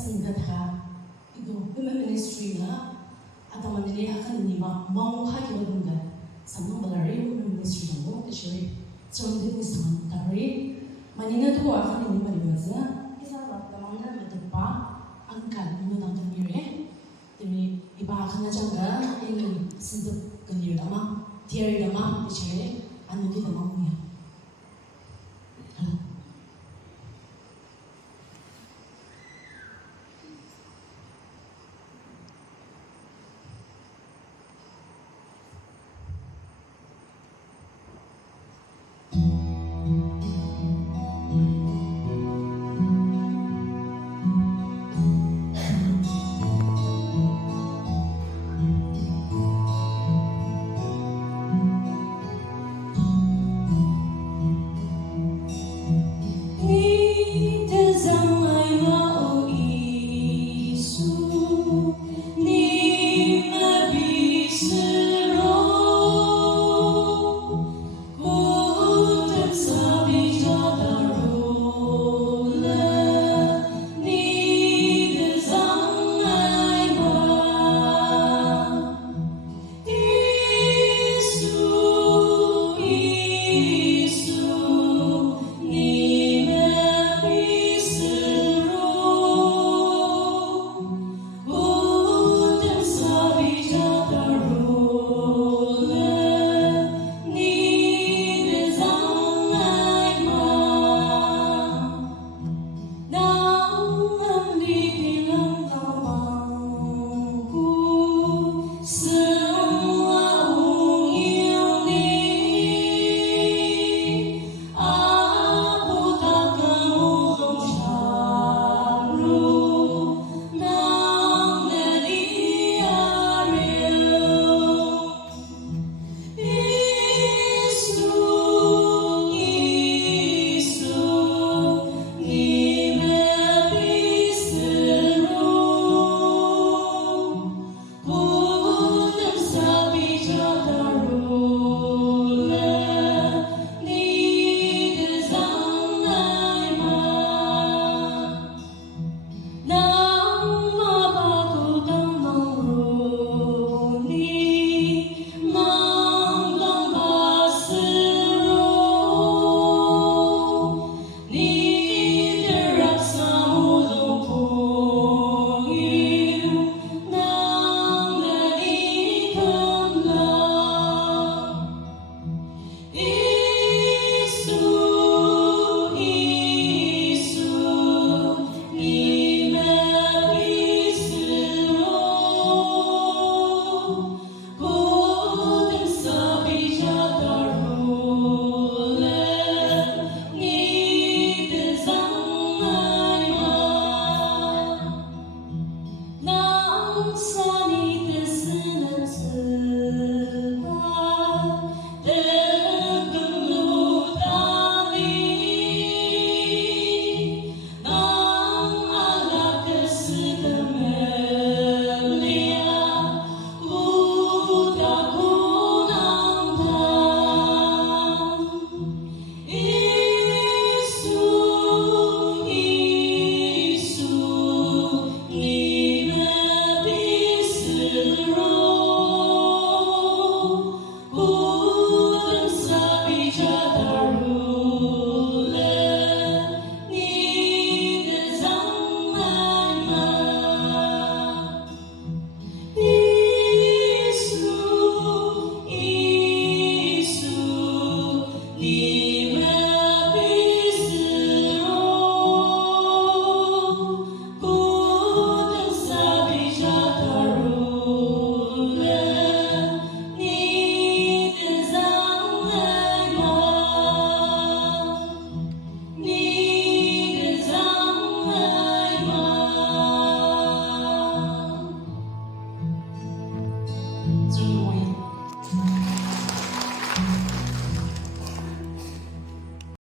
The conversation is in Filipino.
singgah itu ministry na atau mandiri akan nima mau hagi bagungga sama balari ministry mo kishori surrounding ni sama tari manina tu akan ini maribaza isa ba tamangna matapa angkan menunang tamire jadi iba akan najangga ini singgah kandir dama tiar dama kishori anu kita mau ya. He